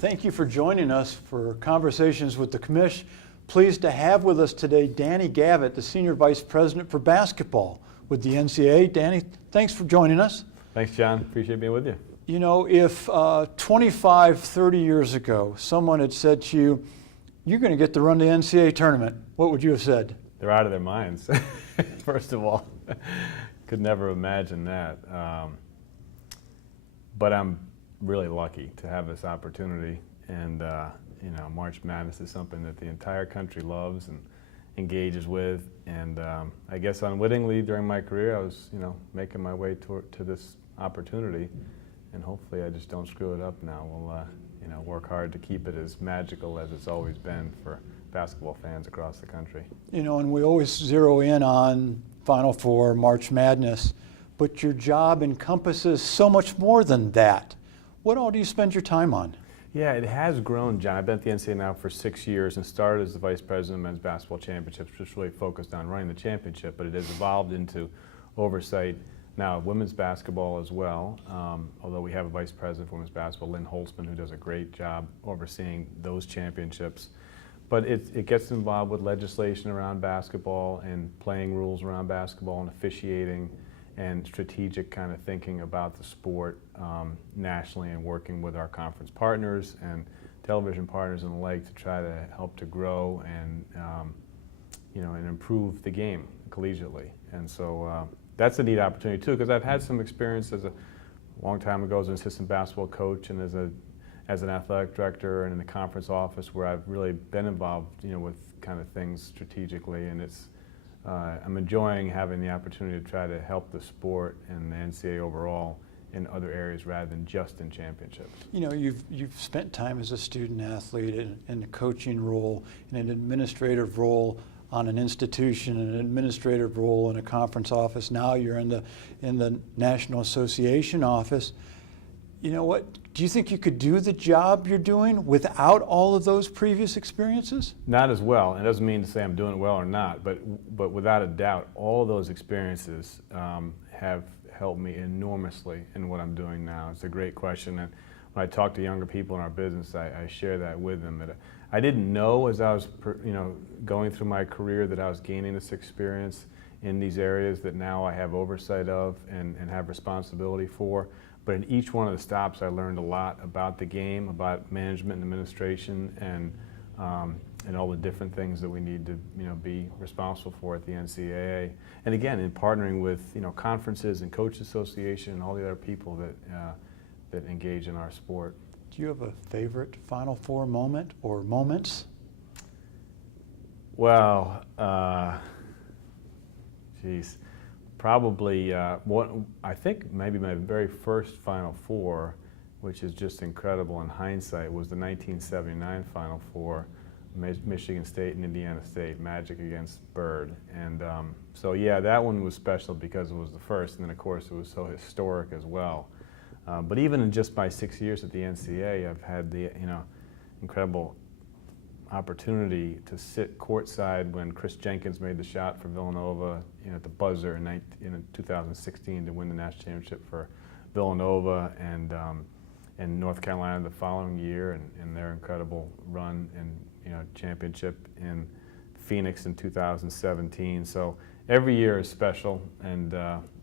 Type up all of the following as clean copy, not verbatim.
Thank you for joining us for Conversations with the Commish. Pleased to have with us today Danny Gavitt, the Senior Vice President for Basketball with the NCAA. Danny, thanks for joining us. Thanks, John. Appreciate being with you. You know, if 25, 30 years ago, someone had said to you, you're going to get to run the NCAA tournament, what would you have said? They're out of their minds, first of all. Could never imagine that. But I'm really lucky to have this opportunity, and you know, March Madness is something that the entire country loves and engages with, and I guess unwittingly during my career I was, making my way to this opportunity, and hopefully I just don't screw it up now. We'll work hard to keep it as magical as it's always been for basketball fans across the country. You know, and we always zero in on Final Four, March Madness, but your job encompasses so much more than that. What all do you spend your time on? Yeah, it has grown, John. I've been at the NCAA now for 6 years and started as the Vice President of Men's Basketball Championships, just really focused on running the championship, but it has evolved into oversight now of women's basketball as well, although we have a Vice President for women's basketball, Lynn Holtzman, who does a great job overseeing those championships. But it gets involved with legislation around basketball and playing rules around basketball and officiating and strategic kind of thinking about the sport nationally, and working with our conference partners and television partners and the like to try to help to grow and and improve the game collegiately. And so that's a neat opportunity too, because I've had some experience as a long time ago as an assistant basketball coach and as an athletic director and in the conference office, where I've really been involved with kind of things strategically, and it's I'm enjoying having the opportunity to try to help the sport and the NCAA overall in other areas rather than just in championships. You know, you've spent time as a student athlete in a coaching role, in an administrative role on an institution, an administrative role in a conference office. Now you're in the National Association office. You know what? Do you think you could do the job you're doing without all of those previous experiences? Not as well. It doesn't mean to say I'm doing it well or not, but without a doubt, all of those experiences have helped me enormously in what I'm doing now. It's a great question, and when I talk to younger people in our business, I share that with them. That I didn't know as I was going through my career that I was gaining this experience in these areas that now I have oversight of and have responsibility for. But in each one of the stops, I learned a lot about the game, about management and administration, and all the different things that we need to be responsible for at the NCAA. And again, in partnering with conferences and coach association and all the other people that engage in our sport. Do you have a favorite Final Four moment or moments? Well, geez. Probably, I think maybe my very first Final Four, which is just incredible in hindsight, was the 1979 Final Four, Michigan State and Indiana State, Magic against Bird. And so yeah, that one was special because it was the first, and then of course it was so historic as well. But even in just my 6 years at the NCAA, I've had the incredible opportunity to sit courtside when Chris Jenkins made the shot for Villanova at the buzzer in 2016 to win the national championship for Villanova, and North Carolina the following year, and their incredible run and championship in Phoenix in 2017. So every year is special, and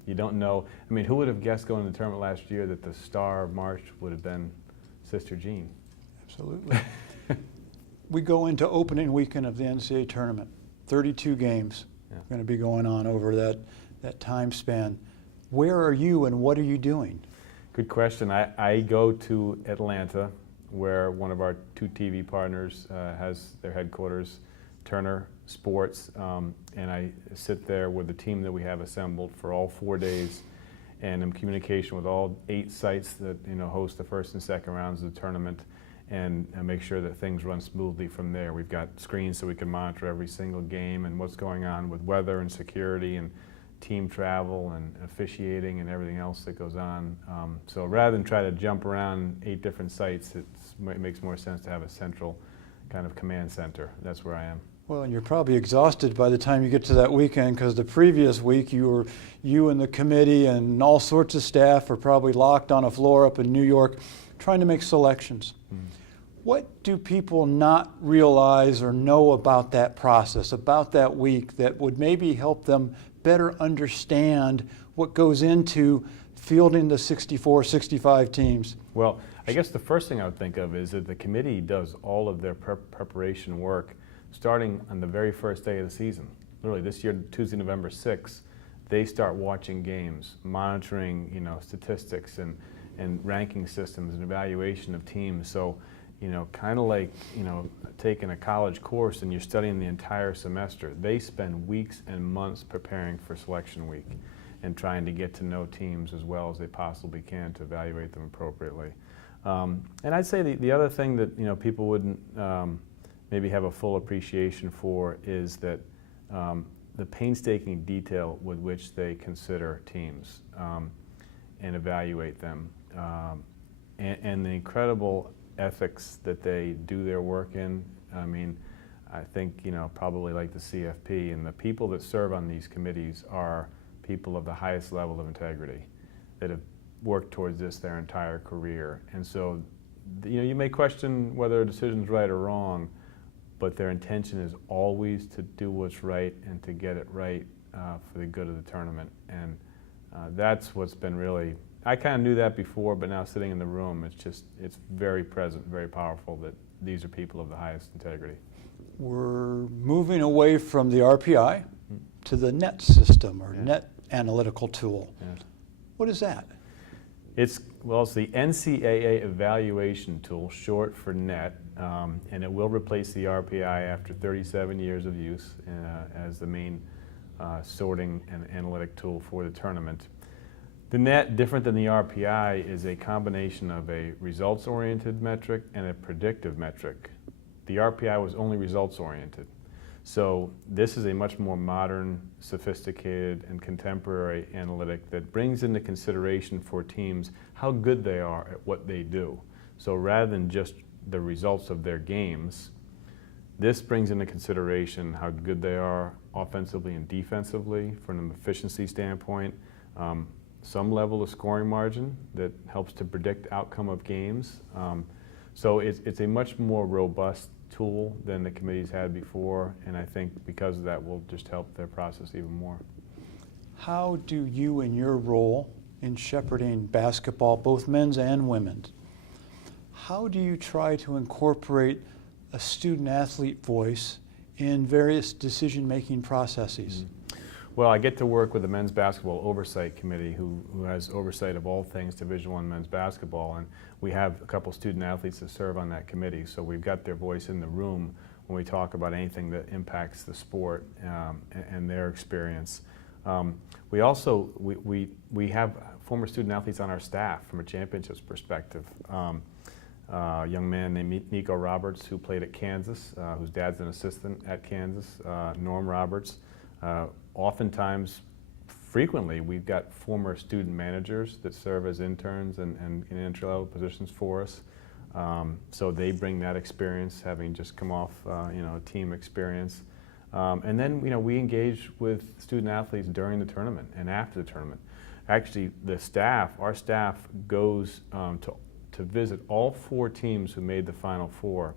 you don't know. I mean, who would have guessed going to the tournament last year that the star of March would have been Sister Jean? Absolutely. We go into opening weekend of the NCAA tournament. 32 games going to be going on over that time span. Where are you and what are you doing? Good question. I go to Atlanta, where one of our two TV partners has their headquarters, Turner Sports, and I sit there with the team that we have assembled for all 4 days, and in communication with all 8 sites that host the first and second rounds of the tournament, and make sure that things run smoothly from there. We've got screens so we can monitor every single game and what's going on with weather and security and team travel and officiating and everything else that goes on. So rather than try to jump around 8 different sites, it makes more sense to have a central kind of command center. That's where I am. Well, and you're probably exhausted by the time you get to that weekend, because the previous week you and the committee and all sorts of staff are probably locked on a floor up in New York trying to make selections. What do people not realize or know about that process, about that week, that would maybe help them better understand what goes into fielding the 64, 65 teams? Well, I guess the first thing I would think of is that the committee does all of their preparation work starting on the very first day of the season. Literally this year, Tuesday, November 6th, they start watching games, monitoring, statistics and ranking systems and evaluation of teams. So, kind of like, taking a college course and you're studying the entire semester. They spend weeks and months preparing for selection week and trying to get to know teams as well as they possibly can to evaluate them appropriately. And I'd say the other thing that people wouldn't maybe have a full appreciation for is that the painstaking detail with which they consider teams and evaluate them, and the incredible ethics that they do their work in. I mean, I think probably like the CFP, and the people that serve on these committees are people of the highest level of integrity that have worked towards this their entire career. And so, you may question whether a decision's right or wrong, but their intention is always to do what's right and to get it right for the good of the tournament. And that's what's been really, I kind of knew that before, but now sitting in the room, it's very present, very powerful that these are people of the highest integrity. We're moving away from the RPI to the NET system, or NET analytical tool. Yeah. What is that? It's the NCAA evaluation tool, short for NET, and it will replace the RPI after 37 years of use as the main sorting and analytic tool for the tournament. The NET, different than the RPI, is a combination of a results-oriented metric and a predictive metric. The RPI was only results-oriented. So this is a much more modern, sophisticated, and contemporary analytic that brings into consideration for teams how good they are at what they do. So rather than just the results of their games, this brings into consideration how good they are offensively and defensively from an efficiency standpoint, some level of scoring margin that helps to predict outcome of games. So it's a much more robust tool than the committees had before, and I think because of that will just help their process even more. How do you, in your role in shepherding basketball, both men's and women's, how do you try to incorporate a student-athlete voice in various decision-making processes? Well, I get to work with the Men's Basketball Oversight Committee who has oversight of all things Division I men's basketball, and we have a couple student athletes that serve on that committee, so we've got their voice in the room when we talk about anything that impacts the sport and their experience. We also, we have former student athletes on our staff from a championships perspective. A young man named Nico Roberts who played at Kansas, whose dad's an assistant at Kansas, Norm Roberts. Oftentimes, frequently, we've got former student managers that serve as interns and in entry-level positions for us. So they bring that experience, having just come off a team experience. And then we engage with student athletes during the tournament and after the tournament. Actually, our staff goes to visit all 4 teams who made the Final Four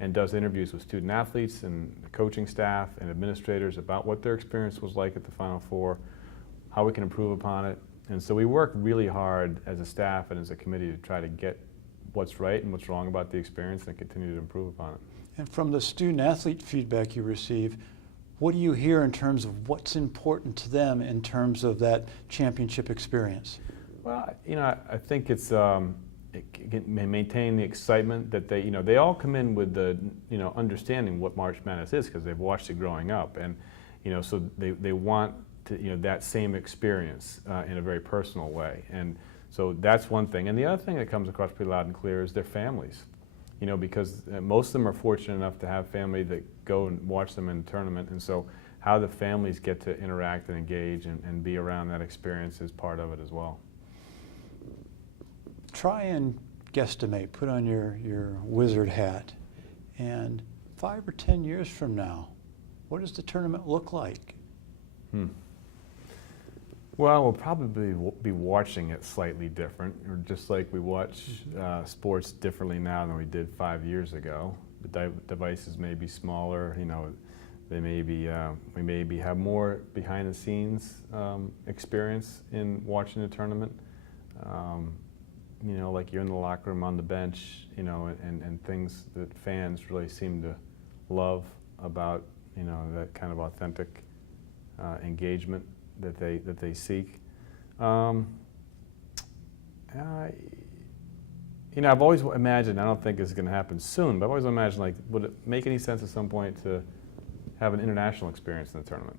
and does interviews with student athletes and the coaching staff and administrators about what their experience was like at the Final Four, how we can improve upon it. And so we work really hard as a staff and as a committee to try to get what's right and what's wrong about the experience and continue to improve upon it. And from the student-athlete feedback you receive, what do you hear in terms of what's important to them in terms of that championship experience? Well, I think it's it can maintain the excitement that they all come in with the understanding what March Madness is because they've watched it growing up, and so they want to, that same experience in a very personal way, and so that's one thing. And the other thing that comes across pretty loud and clear is their families, because most of them are fortunate enough to have family that go and watch them in the tournament, and so how the families get to interact and engage and be around that experience is part of it as well. Try and guesstimate, put on your wizard hat, and 5 or 10 years from now, what does the tournament look like? Well, we'll probably be watching it slightly different, or just like we watch sports differently now than we did 5 years ago. The devices may be smaller, you know, they may be, we maybe have more behind-the-scenes experience in watching the tournament. You know, like you're in the locker room on the bench, you know, and things that fans really seem to love about, you know, that kind of authentic engagement that they seek. You know, I've always imagined, I don't think it's going to happen soon, but I've always imagined, like, would it make any sense at some point to have an international experience in the tournament?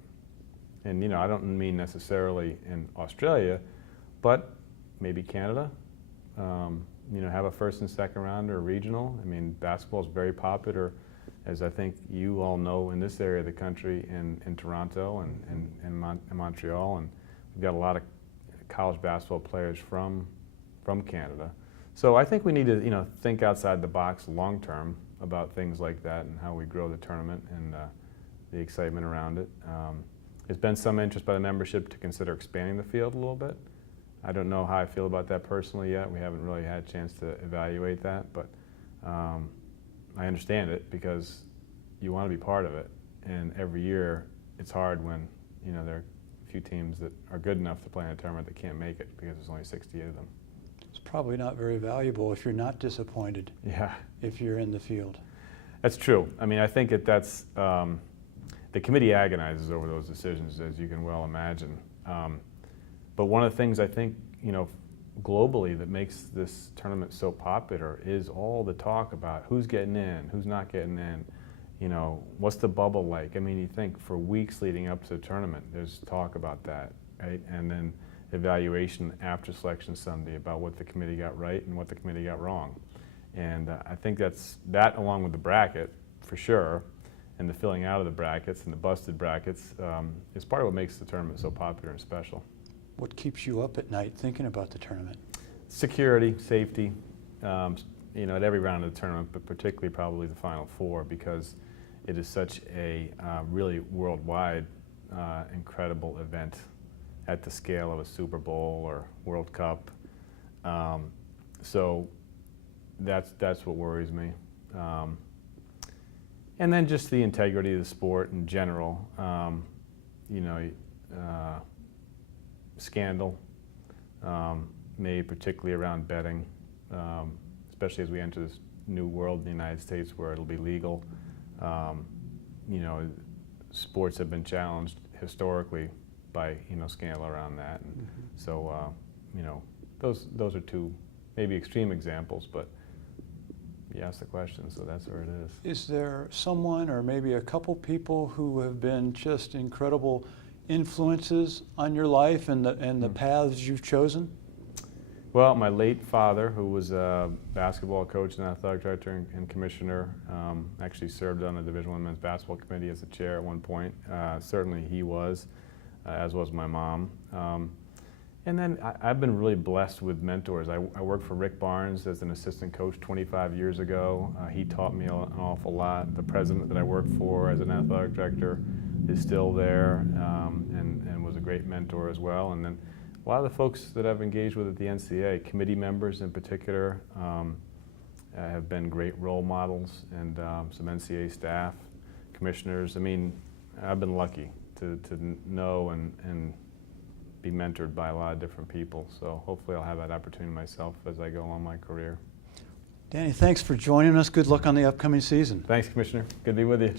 And, you know, I don't mean necessarily in Australia, but maybe Canada. You know, have a first and second round or regional. I mean, basketball is very popular, as I think you all know, in this area of the country, in Toronto and in Montreal, and we've got a lot of college basketball players from Canada. So I think we need to, you know, think outside the box long term about things like that and how we grow the tournament and the excitement around it. There's been some interest by the membership to consider expanding the field a little bit. I don't know how I feel about that personally yet. We haven't really had a chance to evaluate that, but I understand it because you want to be part of it. And every year it's hard when, you know, there are a few teams that are good enough to play in a tournament that can't make it because there's only 68 of them. It's probably not very valuable if you're not disappointed. Yeah. If you're in the field. That's true. I mean, I think that's, the committee agonizes over those decisions, as you can well imagine. But one of the things I think, you know, globally that makes this tournament so popular is all the talk about who's getting in, who's not getting in, you know, what's the bubble like? I mean, you think for weeks leading up to the tournament, there's talk about that, right? And then evaluation after Selection Sunday about what the committee got right and what the committee got wrong. And I think that along with the bracket, for sure, and the filling out of the brackets and the busted brackets is part of what makes the tournament so popular and special. What keeps you up at night thinking about the tournament? Security, safety, you know, at every round of the tournament, but particularly probably the Final Four, because it is such a really worldwide, incredible event at the scale of a Super Bowl or World Cup. So that's what worries me. And then just the integrity of the sport in general. You know, scandal, maybe particularly around betting, especially as we enter this new world in the United States where it'll be legal. You know, sports have been challenged historically by, you know, scandal around that. And so, you know, those are two maybe extreme examples, but you asked the question, so that's where it is. Is there someone or maybe a couple people who have been just incredible influences on your life and the paths you've chosen? Well, my late father, who was a basketball coach and athletic director and commissioner, actually served on the Division I men's basketball committee as a chair at one point. Certainly he was, as was my mom. And then I've been really blessed with mentors. I worked for Rick Barnes as an assistant coach 25 years ago. He taught me an awful lot. The president that I worked for as an athletic director is still there and was a great mentor as well. And then a lot of the folks that I've engaged with at the NCAA, committee members in particular, have been great role models, and some NCAA staff, commissioners. I mean, I've been lucky to know and be mentored by a lot of different people. So hopefully I'll have that opportunity myself as I go on my career. Danny, thanks for joining us. Good luck on the upcoming season. Thanks, Commissioner. Good to be with you.